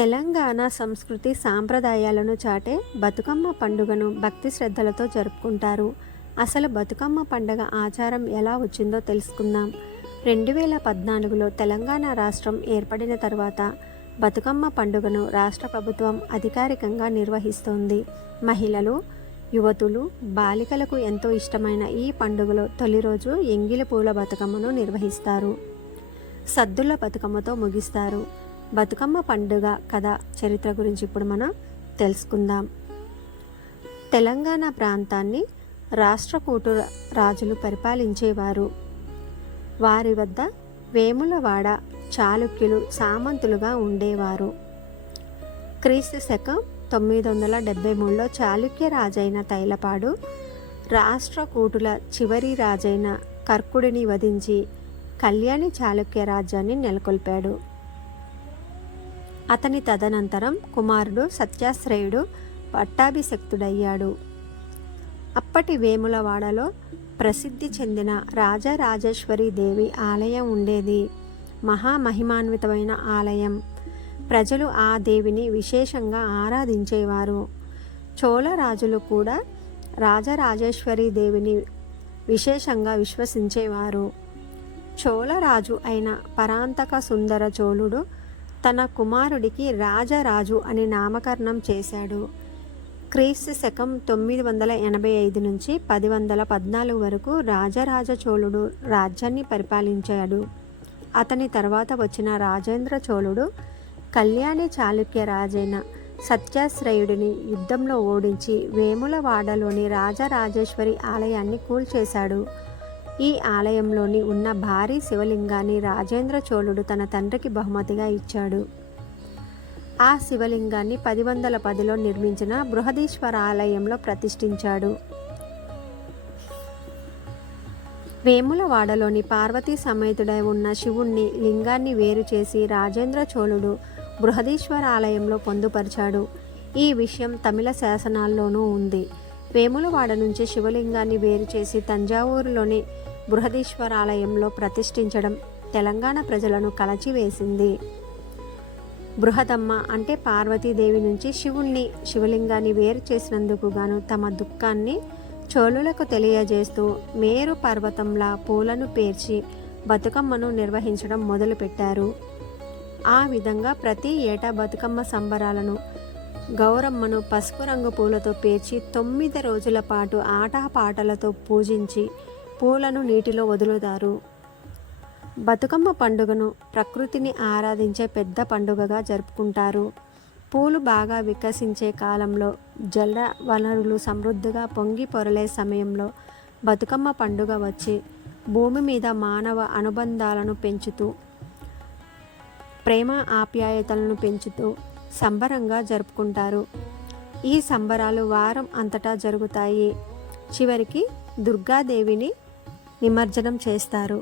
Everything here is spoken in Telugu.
తెలంగాణ సంస్కృతి సాంప్రదాయాలను చాటే బతుకమ్మ పండుగను భక్తి శ్రద్ధలతో జరుపుకుంటారు. అసలు బతుకమ్మ పండుగ ఆచారం ఎలా వచ్చిందో తెలుసుకుందాం. 2014లో తెలంగాణ రాష్ట్రం ఏర్పడిన తర్వాత బతుకమ్మ పండుగను రాష్ట్ర ప్రభుత్వం అధికారికంగా నిర్వహిస్తోంది. మహిళలు, యువతులు, బాలికలకు ఎంతో ఇష్టమైన ఈ పండుగలో తొలి రోజు ఎంగిలి పూల బతుకమ్మను నిర్వహిస్తారు. సద్దుల బతుకమ్మతో ముగిస్తారు. బతుకమ్మ పండుగ కథ చరిత్ర గురించి ఇప్పుడు మనం తెలుసుకుందాం. తెలంగాణ ప్రాంతాన్ని రాష్ట్రకూటు రాజులు పరిపాలించేవారు. వారి వద్ద వేములవాడ చాళుక్యులు సామంతులుగా ఉండేవారు. క్రీస్తు శకం 973లో చాళుక్య రాజైన తైలపాడు రాష్ట్రకూటుల చివరి రాజైన కర్కుడిని వధించి కళ్యాణి చాళుక్య రాజ్యాన్ని నెలకొల్పాడు. అతని తదనంతరం కుమారుడు సత్యాశ్రయుడు పట్టాభిషిక్తుడయ్యాడు. అప్పటి వేములవాడలో ప్రసిద్ధి చెందిన రాజరాజేశ్వరి దేవి ఆలయం ఉండేది. మహామహిమాన్వితమైన ఆలయం. ప్రజలు ఆ దేవిని విశేషంగా ఆరాధించేవారు. చోళ రాజులు కూడా రాజరాజేశ్వరి దేవిని విశేషంగా విశ్వసించేవారు. చోళరాజు అయిన పరాంతక సుందర చోళుడు తన కుమారుడికి రాజరాజు అని నామకరణం చేశాడు. క్రీస్తు శకం 985 నుంచి 1014 వరకు రాజరాజ చోళుడు రాజ్యాన్ని పరిపాలించాడు. అతని తర్వాత వచ్చిన రాజేంద్ర చోళుడు కళ్యాణి చాళుక్య రాజైన సత్యాశ్రయుడిని యుద్ధంలో ఓడించి వేములవాడలోని రాజరాజేశ్వరి ఆలయాన్ని కూల్చేశాడు. ఈ ఆలయంలోని ఉన్న భారీ శివలింగాన్ని రాజేంద్ర చోళుడు తన తండ్రికి బహుమతిగా ఇచ్చాడు. ఆ శివలింగాన్ని 1110లో నిర్మించిన బృహదీశ్వర ఆలయంలో ప్రతిష్ఠించాడు. వేములవాడలోని పార్వతీ సమేతుడై ఉన్న శివుణ్ణి లింగాన్ని వేరు చేసి రాజేంద్ర చోళుడు బృహదీశ్వర ఆలయంలో పొందుపరిచాడు. ఈ విషయం తమిళ శాసనాల్లోనూ ఉంది. వేములవాడ నుంచి శివలింగాన్ని వేరు చేసి తంజావూరులోని బృహదీశ్వర ఆలయంలో ప్రతిష్ఠించడం తెలంగాణ ప్రజలను కలచివేసింది. బృహదమ్మ అంటే పార్వతీదేవి నుంచి శివలింగాన్ని వేరు చేసినందుకు గాను తమ దుఃఖాన్ని చోళులకు తెలియజేస్తూ మేరు పర్వతంలా పూలను పేర్చి బతుకమ్మను నిర్వహించడం మొదలుపెట్టారు. ఆ విధంగా ప్రతి ఏటా బతుకమ్మ సంబరాలను గౌరమ్మను పసుపు రంగు పూలతో పేర్చి 9 రోజుల పాటు ఆటపాటలతో పూజించి పూలను నీటిలో వదులుతారు. బతుకమ్మ పండుగను ప్రకృతిని ఆరాధించే పెద్ద పండుగగా జరుపుకుంటారు. పూలు బాగా వికసించే కాలంలో, జల వనరులు సమృద్ధిగా పొంగి పొరలే సమయంలో బతుకమ్మ పండుగ వచ్చి భూమి మీద మానవ అనుబంధాలను పెంచుతూ, ప్రేమ ఆప్యాయతలను పెంచుతూ సంబరంగా జరుపుకుంటారు. ఈ సంబరాలు వారం అంతటా జరుగుతాయి. చివరికి దుర్గాదేవిని నిమజ్జనం చేస్తారు.